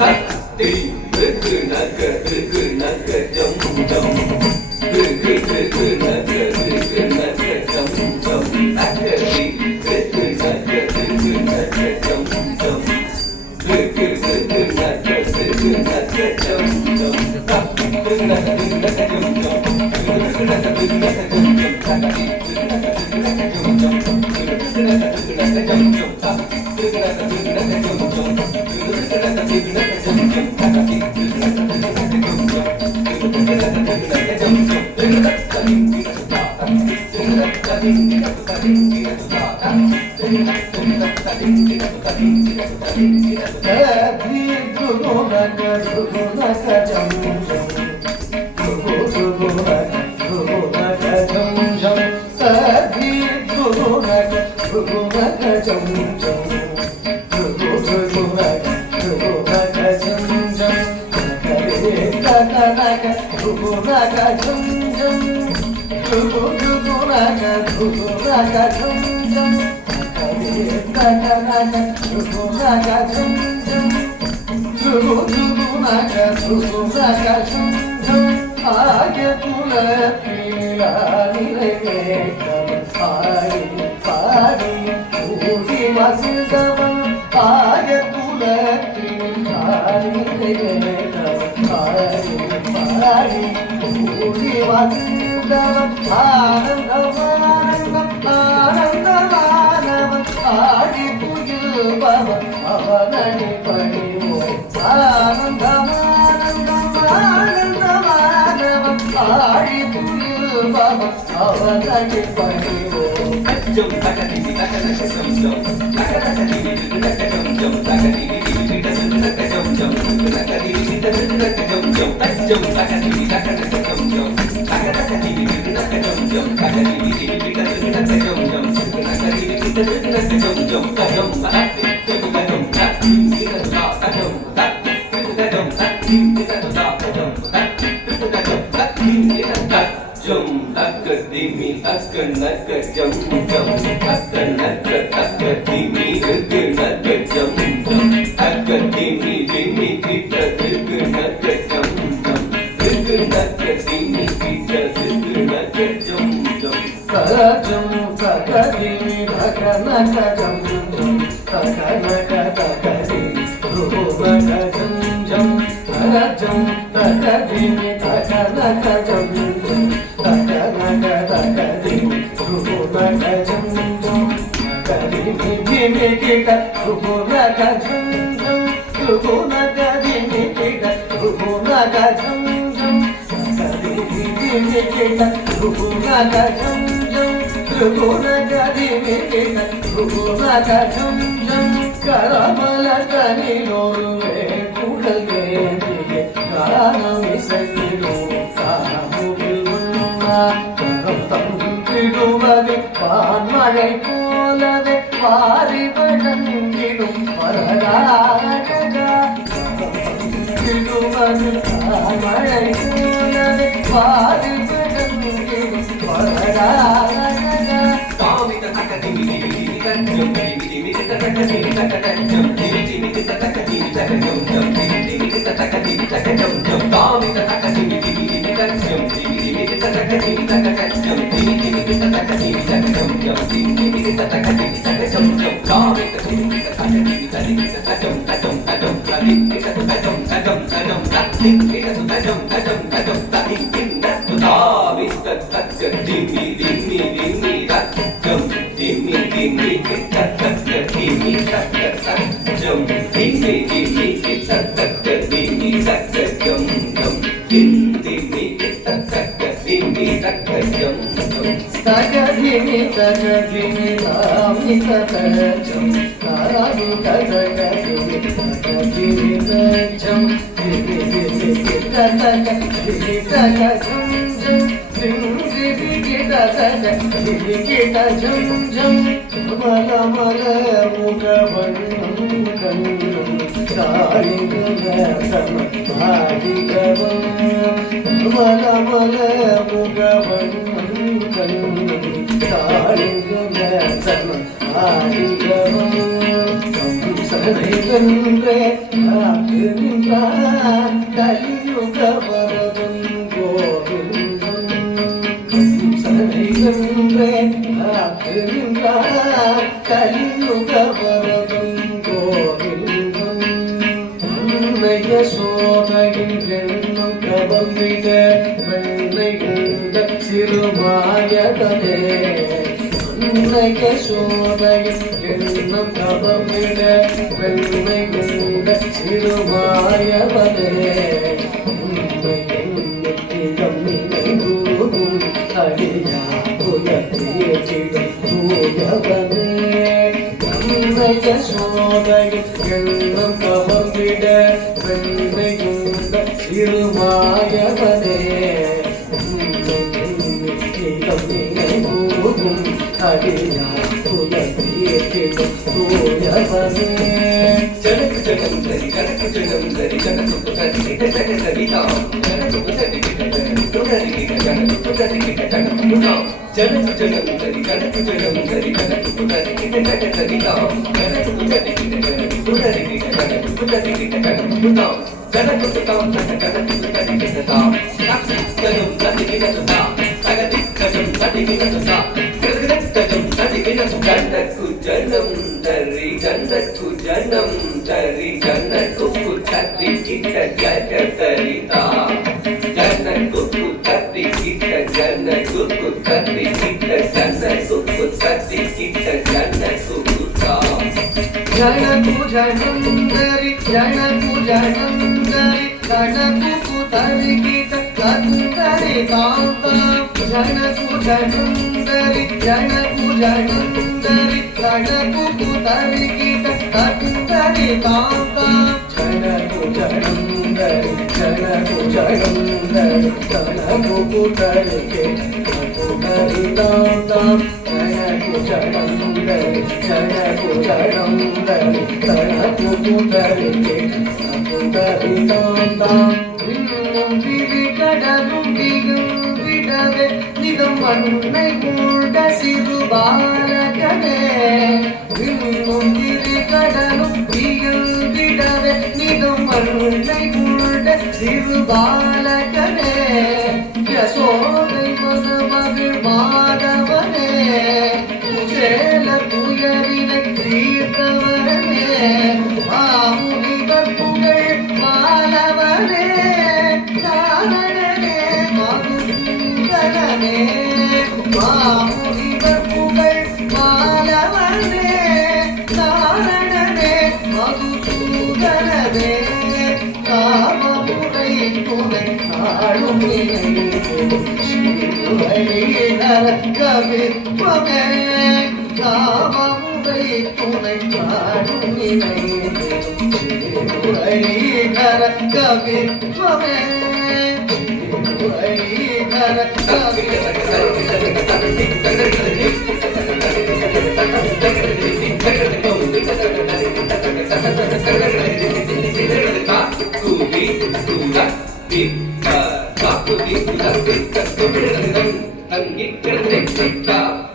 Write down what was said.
Thank you. சனை வென்றே நின்றார் கலியுக வரதன் கோவிந்தன் சனை வென்றே நின்றார் கலியுக வரதன் கோவிந்தன் உன்னைய சோதையின் எண்ணும் கவர்ந்திட வெண்ணை உண்ட சிறுமாயகனே உன்னைய சோதையின் எண்ணம் கவர்ந்திட வெண்ணை உண்ட சிறுமாயவனே உண்மை எண்ணிடம் நினைவூரும் அடியா புலத்தேற்றிடும் தூயவனே உன்னைய சோதையின் எண்ணம் கவர்ந்திட வெண்ணை உண்ட சிறுமாயவனே உண்மை எண்ணிடம் நினைவூரும் அடியா புலத்தேற்றிடும் தூயவனே ஜனக்கு ஜனம் சரி ஜனக்கு ஜனம் சரி ஜனக்கு புதரி ஜனக்கு சரிதாம் ஜனக்கு புதரி புதரி ஜனக்கு புதரி ஜனக்கு புதாம் ஜனக்கு ஜனம் சரி ஜனக்கு ஜனம் சரி ஜனக்கு புதரி ஜனக்கு சரிதாம் ஜனக்கு புதரி புதரி ஜனக்கு புதரி ஜனக்கு புதாம் ஜனக்கு புதாம் ஜனக்கு புதரி ஜனதாம் ஜனம் சரி ஜனதாம் சகதி ஜனம் சரி ஜனதாம் ஜனம் சரி ஜனக்கு ஜனம் dari jannaku janam dari jannaku putati kita jaga cerita jannaku putati kita jannaku putati kita jannaku putati kita jannaku putra jannaku janam dari jannaku janam dari jannaku putati kita dari tata jannaku janam dari jannaku janam dari jannaku putati kita dari tata jannaku janam dari jannaku janam dari jannaku putati kita dari tata jannaku janam dari jannaku janam dari jannaku putati kita dari tata இன்னும் விழி கடலும் விடவே நிதம் மண்ணை மூழ்க சிறு பாலகனே இன்னும் விழி கடலும் விடவே நிதம் மண்ணை மூழ்க சிறு பாலகனே யசோதை மனமகிழ் மாதவனே குசேல துயரினை தீர்த்தவனே மாமுனிவர் புகழ் மாலவனே காரணனே மதுசூதனனே மாமுனிவர் புகழ் மாலவனே காரணனே மதுசூதனனே காமமுறை துணை நாளும் கவித்வமே காமமுறை துணை நாளும் கவித்வமே Kita